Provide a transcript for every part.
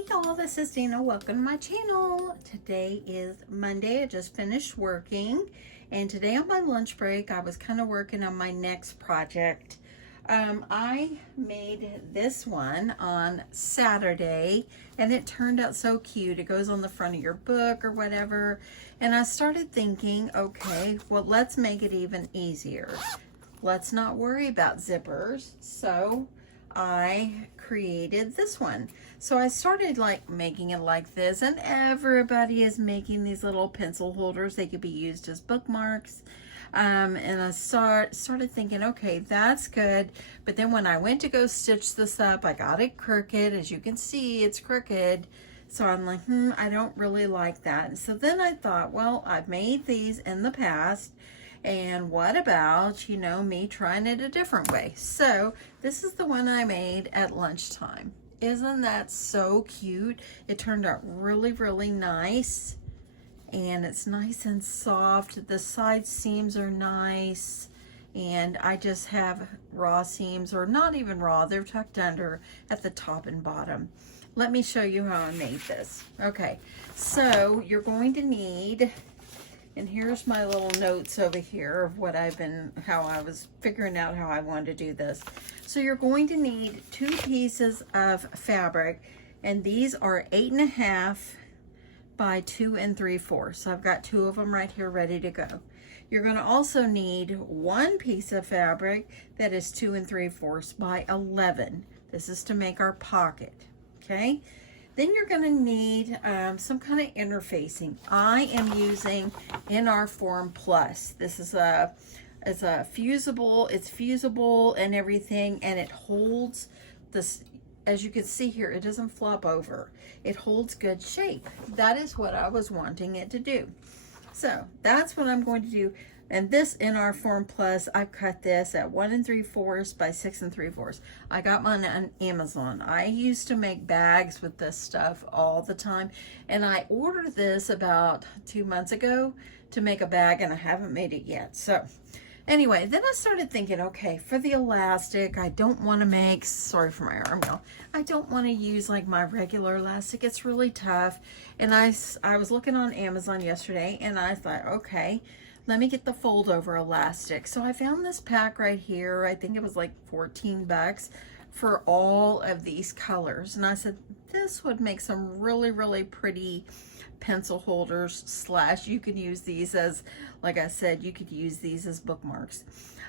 Hey y'all, this is Deanna. Welcome to my channel. Today is Monday. I just finished working, and today on my lunch break I was kind of working on my next project. I made this one on Saturday and it turned out so cute. It goes on the front of your book or whatever, and I started thinking, okay, well, let's make it even easier. Let's not worry about zippers. So I created this one. So I started like making it like this, and everybody is making these little pencil holders. They could be used as bookmarks. And I started thinking, okay, that's good. But then when I went to go stitch this up, I got it crooked. As you can see, it's crooked. So I'm like, I don't really like that. So then I thought, well, I've made these in the past, and what about, you know, me trying it a different way? So this is the one I made at lunchtime. Isn't that so cute? It turned out really, really nice. And it's nice and soft. The side seams are nice. And I just have raw seams, or not even raw. They're tucked under at the top and bottom. Let me show you how I made this. Okay, so you're going to need, and here's my little notes over here of what how I was figuring out how I wanted to do this. So you're going to need 2 pieces of fabric, and these are 8.5 by 2 3/4. So I've got 2 of them right here ready to go. You're going to also need 1 piece of fabric that is 2 3/4 by 11. This is to make our pocket, okay? Then you're going to need some kind of interfacing. I am using NR Form Plus. This is it's fusible. It's fusible and everything, and it holds this. As you can see here, it doesn't flop over. It holds good shape. That is what I was wanting it to do. So that's what I'm going to do. And this NR Form Plus, I've cut this at 1 3/4 by 6 3/4. I got mine on Amazon. I used to make bags with this stuff all the time, and I ordered this about 2 months ago to make a bag, and I haven't made it yet. So anyway, then I started thinking, okay, for the elastic, I don't want to make, sorry for my arm, y'all. I don't want to use like my regular elastic. It's really tough. And I was looking on Amazon yesterday, and I thought, okay, let me get the Foldover elastic. So I found this pack right here. I think it was like 14 bucks for all of these colors. And I said, this would make some really, really pretty pencil holders, / you could use these as, like I said, you could use these as bookmarks.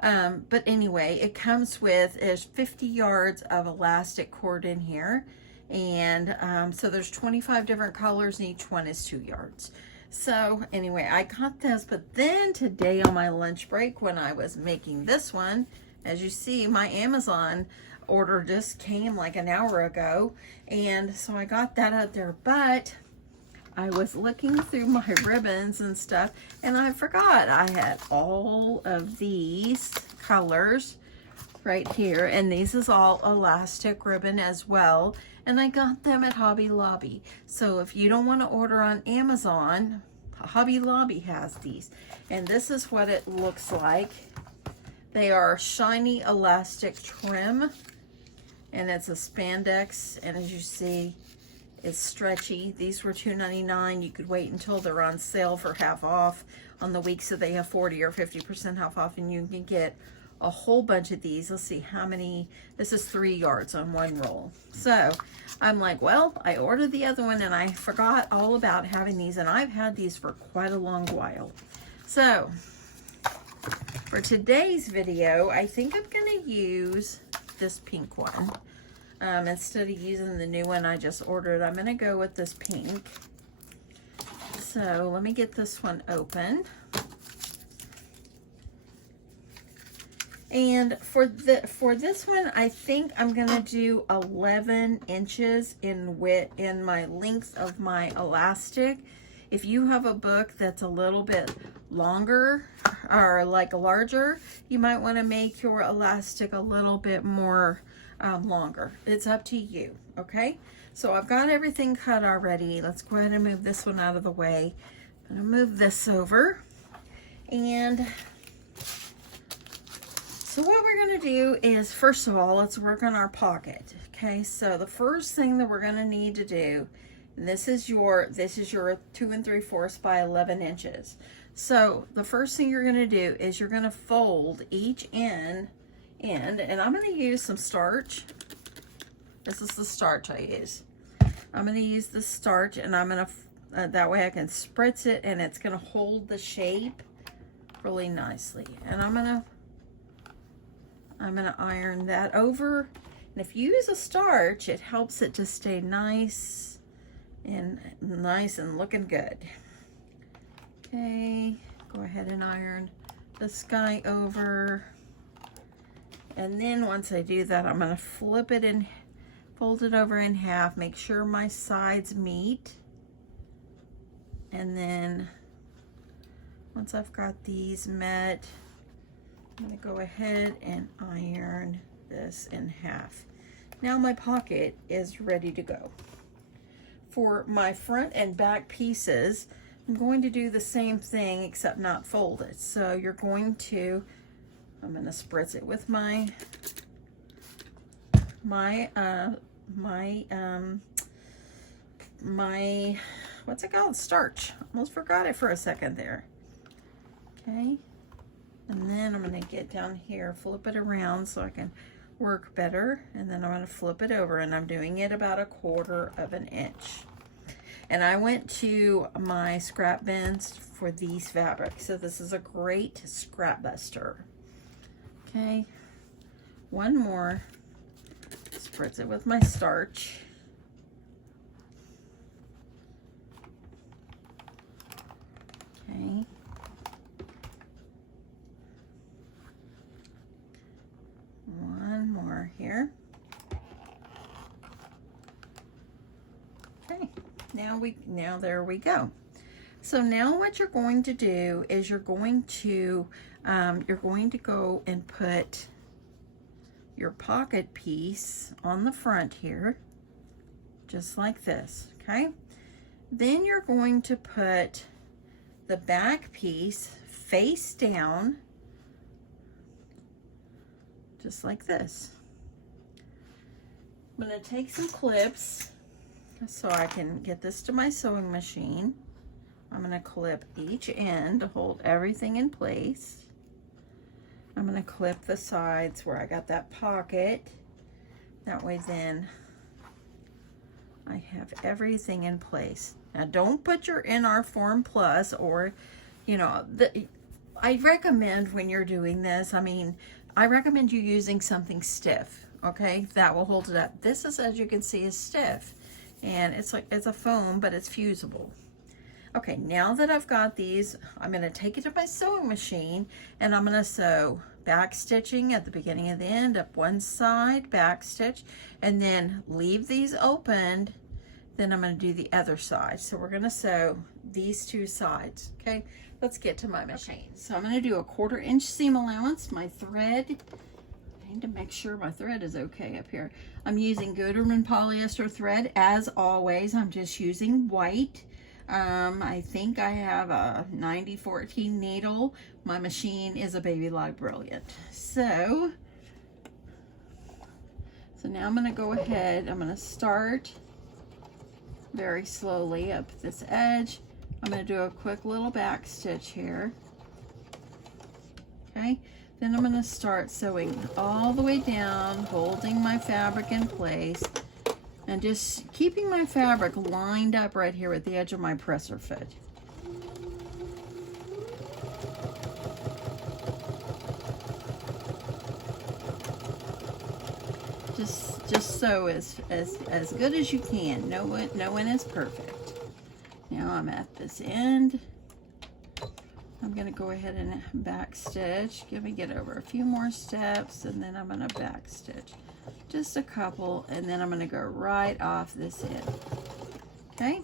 But anyway, it comes with 50 yards of elastic cord in here. And so there's 25 different colors, and each one is 2 yards. So anyway, I got this, but then today on my lunch break when I was making this one, as you see, my Amazon order just came like an hour ago, and so I got that out there, but I was looking through my ribbons and stuff, and I forgot I had all of these colors right here, and these is all elastic ribbon as well, and I got them at Hobby Lobby. So if you don't want to order on Amazon, Hobby Lobby has these, and this is what it looks like. They are shiny elastic trim, and it's a spandex, and as you see, it's stretchy. These were $2.99. You could wait until they're on sale for half off on the weeks that they have 40 or 50% half off, and you can get a whole bunch of these. Let's see how many. This is 3 yards on 1 roll. So I'm like, well, I ordered the other one and I forgot all about having these, and I've had these for quite a long while. So for today's video, I think I'm gonna use this pink one. Instead of using the new one I just ordered, I'm gonna go with this pink. So let me get this one open. And for this one, I think I'm gonna do 11 inches in width in my length of my elastic. If you have a book that's a little bit longer or like larger, you might want to make your elastic a little bit more longer. It's up to you, okay? So I've got everything cut already. Let's go ahead and move this one out of the way. I'm gonna move this over, and so what we're gonna do is, first of all, let's work on our pocket. Okay, so the first thing that we're going to need to do, and this is your 2 3/4 by 11 inches. So the first thing you're going to do is you're going to fold each end, and I'm going to use some starch. This is the starch I use. I'm going to use the starch, and I'm going to, that way I can spritz it, and it's going to hold the shape really nicely. And I'm going to iron that over. And if you use a starch, it helps it to stay nice and looking good. Okay, go ahead and iron this guy over. And then once I do that, I'm going to flip it and fold it over in half. Make sure my sides meet. And then once I've got these met, I'm going to go ahead and iron this in half. Now my pocket is ready to go. For my front and back pieces, I'm going to do the same thing except not fold it. So you're going to, I'm going to spritz it with my what's it called? Starch. Almost forgot it for a second there. Okay. And then I'm going to get down here, flip it around so I can work better. And then I'm going to flip it over, and I'm doing it about 1/4 of an inch. And I went to my scrap bins for these fabrics. So this is a great scrap buster. Okay. One more. Spritz it with my starch. Okay. One more here. Okay, now there we go. So now what you're going to do is you're going to go and put your pocket piece on the front here, just like this, okay? Then you're going to put the back piece face down, just like this. I'm going to take some clips so I can get this to my sewing machine. I'm going to clip each end to hold everything in place. I'm going to clip the sides where I got that pocket. That way then I have everything in place. Now don't put your NR Form Plus, or, you know, I recommend when you're doing this, I recommend you using something stiff, okay? That will hold it up. This is, as you can see, is stiff. And it's a foam, but it's fusible. Okay, now that I've got these, I'm going to take it to my sewing machine, and I'm going to sew back stitching at the beginning of the end, up one side, back stitch, and then leave these opened. Then I'm going to do the other side. So we're going to sew these two sides, okay? Let's get to my machine. Okay, so I'm going to do a 1/4 inch seam allowance. My thread, I need to make sure my thread is okay up here. I'm using Gutermann polyester thread. As always, I'm just using white. I think I have a 90-14 needle. My machine is a Baby Live Brilliant. So now I'm going to go ahead. I'm going to start very slowly up this edge. I'm going to do a quick little back stitch here. Okay. Then I'm going to start sewing all the way down, holding my fabric in place, and just keeping my fabric lined up right here at the edge of my presser foot. Just sew as good as you can. No one is perfect. Now I'm at this end. I'm going to go ahead and back stitch. Get over a few more steps, and then I'm going to back stitch just a couple, and then I'm going to go right off this end. Okay,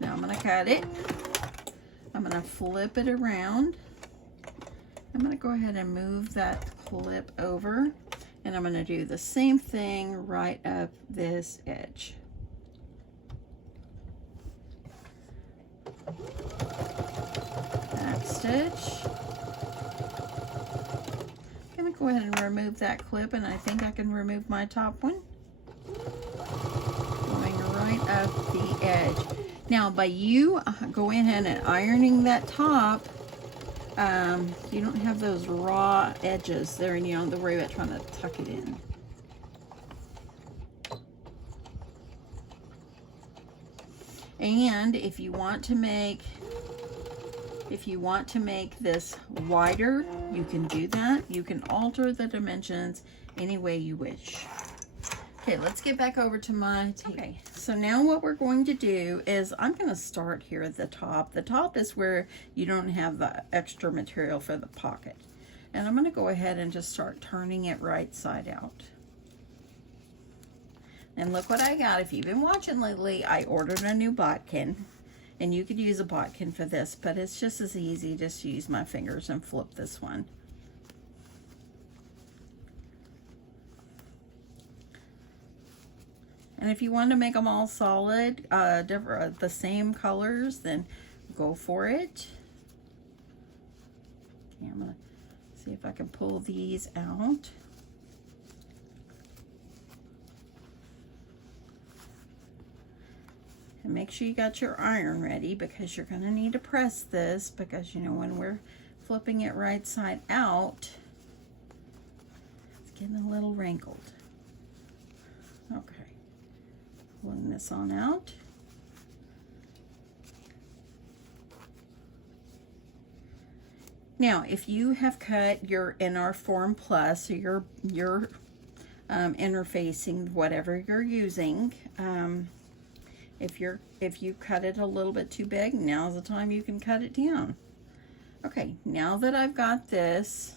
now I'm going to cut it. I'm going to flip it around. I'm going to go ahead and move that clip over, and I'm going to do the same thing right up this edge. Back stitch. I'm going to go ahead and remove that clip, and I think I can remove my top one. edge. Now, by you going ahead and ironing that top, you don't have those raw edges there, and you don't have to worry about trying to tuck it in. And if you want to make this wider, you can do that. You can alter the dimensions any way you wish. Okay, let's get back over to my tape. Okay, so now what we're going to do is I'm going to start here at the top. The top is where you don't have the extra material for the pocket. And I'm going to go ahead and just start turning it right side out. And look what I got. If you've been watching lately, I ordered a new bodkin. And you could use a bodkin for this, but it's just as easy just to use my fingers and flip this one. And if you want to make them all solid, the same colors, then go for it. Okay, I'm going to see if I can pull these out. And make sure you got your iron ready, because you're going to need to press this, because you know when we're flipping it right side out, it's getting a little wrinkled. Okay. Pulling this on out. Now, if you have cut your NR Form Plus, or your interfacing, whatever you're using, if you cut it a little bit too big, now's the time you can cut it down. Okay, now that I've got this,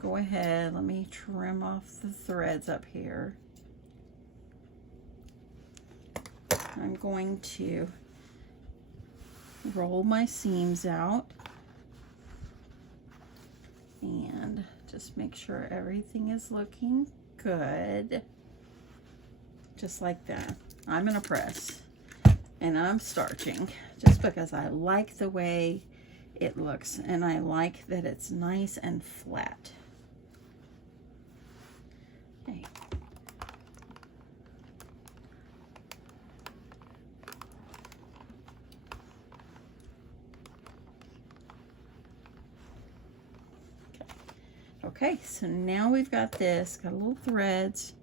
go ahead, let me trim off the threads up here. I'm going to roll my seams out and just make sure everything is looking good, just like that. I'm going to press and I'm starching just because I like the way it looks, and I like that it's nice and flat. Okay. Okay, so now we've got this, got little threads.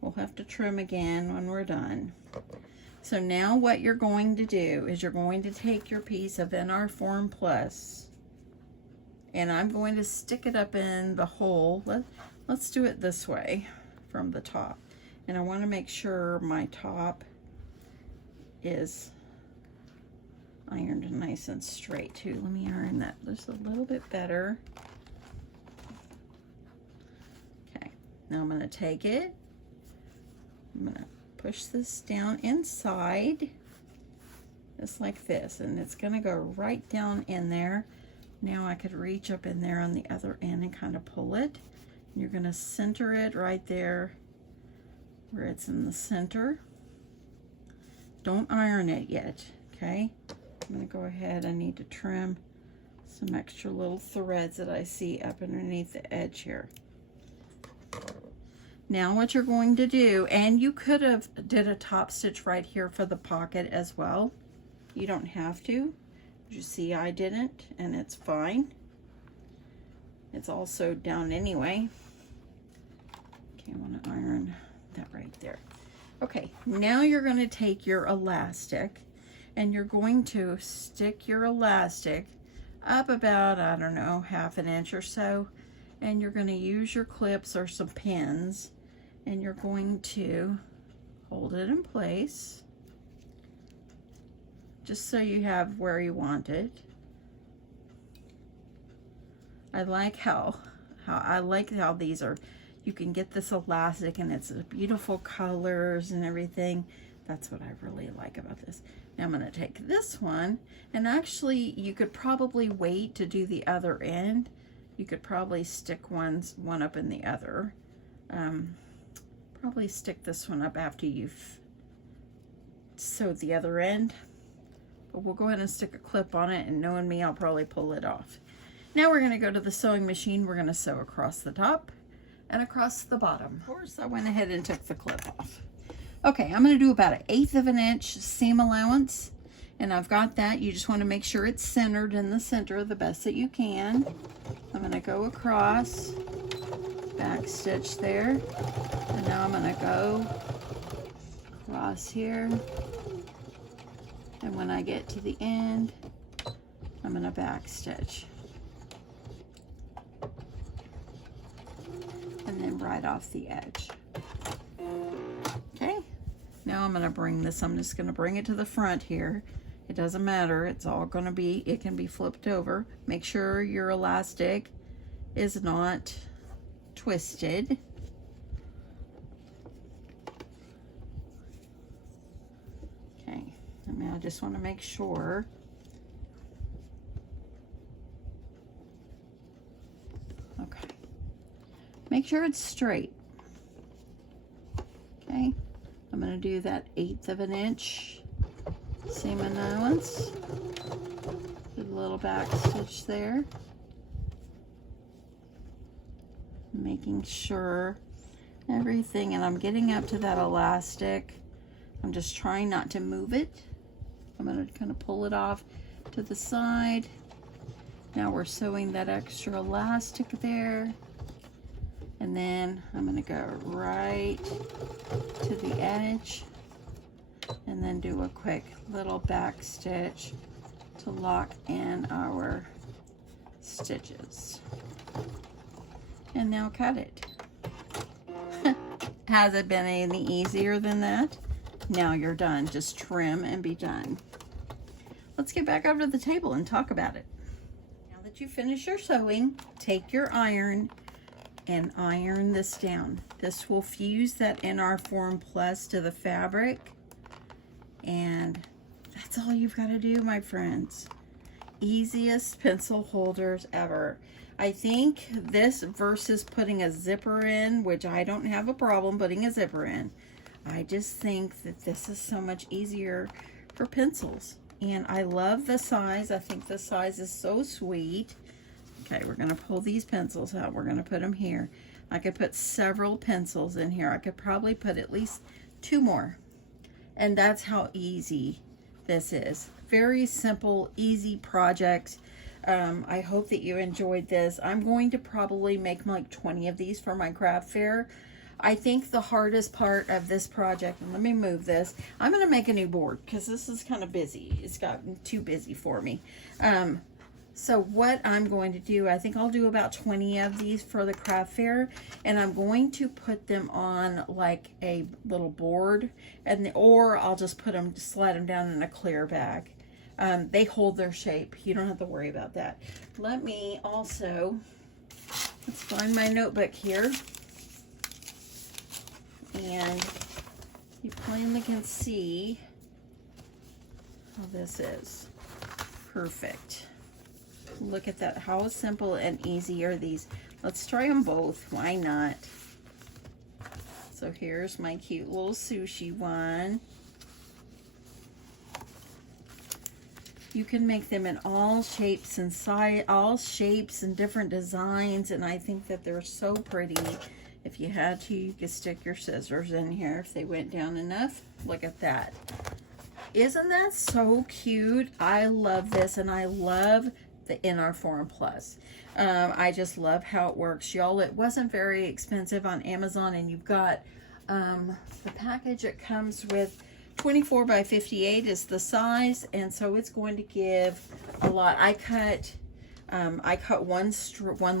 We'll have to trim again when we're done. So now what you're going to do is you're going to take your piece of NR Form Plus, and I'm going to stick it up in the hole. Let's do it this way from the top. And I want to make sure my top is ironed nice and straight too. Let me iron that just a little bit better. Okay, now I'm going to take it. I'm going to push this down inside, just like this, and it's going to go right down in there. Now I could reach up in there on the other end and kind of pull it. And you're going to center it right there where it's in the center. Don't iron it yet, okay? I'm going to go ahead, I need to trim some extra little threads that I see up underneath the edge here. Now what you're going to do, and you could have did a top stitch right here for the pocket as well. You don't have to. You see I didn't, and it's fine. It's all sewed down anyway. Okay, I want to iron that right there. Okay, now you're going to take your elastic, and you're going to stick your elastic up about, I don't know, 1/2 inch or so, and you're going to use your clips or some pins, and you're going to hold it in place just so you have where you want it. I like how these are, you can get this elastic and it's beautiful colors and everything. That's what I really like about this. Now I'm going to take this one, and actually you could probably wait to do the other end. You could probably stick one up in the other. Probably stick this one up after you've sewed the other end. But we'll go ahead and stick a clip on it, and knowing me, I'll probably pull it off. Now we're going to go to the sewing machine. We're going to sew across the top and across the bottom. Of course, I went ahead and took the clip off. Okay, I'm going to do about 1/8 of an inch seam allowance, and I've got that. You just want to make sure it's centered in the center the best that you can. I'm going to go across, back stitch there, and now I'm going to go across here, and when I get to the end, I'm going to back stitch, and then right off the edge. Okay, now I'm going to bring this, I'm just going to bring it to the front here. It doesn't matter, it's all going to be, it can be flipped over. Make sure your elastic is not twisted. Okay, I just want to make sure. Okay, make sure it's straight. Okay, I'm going to do that 1/8 of an inch seam allowance. Do a little back stitch there. Making sure everything, and I'm getting up to that elastic. I'm just trying not to move it. I'm going to kind of pull it off to the side. Now we're sewing that extra elastic there. And then I'm going to go right to the edge and then do a quick little back stitch to lock in our stitches. And now cut it. Has it been any easier than that? Now you're done. Just trim and be done. Let's get back over to the table and talk about it. Now that you finish your sewing, take your iron and iron this down. This will fuse that NR Form Plus to the fabric, and that's all you've got to do, my friends. Easiest pencil holders ever. I think this versus putting a zipper in, which I don't have a problem putting a zipper in, I just think that this is so much easier for pencils. And I love the size. I think the size is so sweet. Okay, we're going to pull these pencils out. We're going to put them here. I could put several pencils in here. I could probably put at least 2 more. And that's how easy this is. Very simple, easy project. I hope that you enjoyed this. I'm going to probably make like 20 of these for my craft fair. I think the hardest part of this project, and let me move this, I'm going to make a new board because this is kind of busy. It's gotten too busy for me. So what I'm going to do, I think I'll do about 20 of these for the craft fair, and I'm going to put them on like a little board, and or I'll just put them, slide them down in a clear bag. They hold their shape. You don't have to worry about that. Let me also, let's find my notebook here, and you plainly can see how this is. Perfect. Look at that, how simple and easy are these. Let's try them both, why not? So here's my cute little sushi one. You can make them in all shapes and size, all shapes and different designs, and I think that they're so pretty. If you had to, you could stick your scissors in here if they went down enough. Look at that. Isn't that so cute? I love this, and I love the NR Form Plus. I just love how it works, y'all. It wasn't very expensive on Amazon, and you've got the package. It comes with 24 by 58 is the size, and so it's going to give a lot. I cut one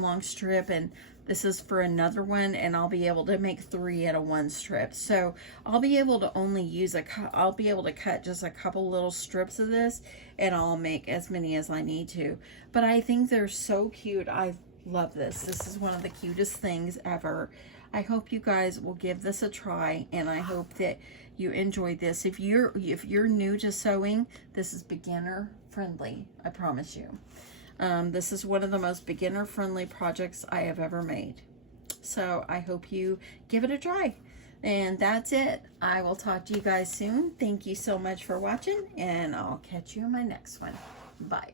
long strip, and this is for another one, and I'll be able to make 3 out of 1 strip. So I'll be able to only use I'll be able to cut just a couple little strips of this, and I'll make as many as I need to. But I think they're so cute. I love this. This is one of the cutest things ever. I hope you guys will give this a try, and I hope that you enjoyed this. If you're new to sewing, this is beginner friendly, I promise you. This is one of the most beginner friendly projects I have ever made. So I hope you give it a try. And that's it. I will talk to you guys soon. Thank you so much for watching, and I'll catch you in my next one. Bye.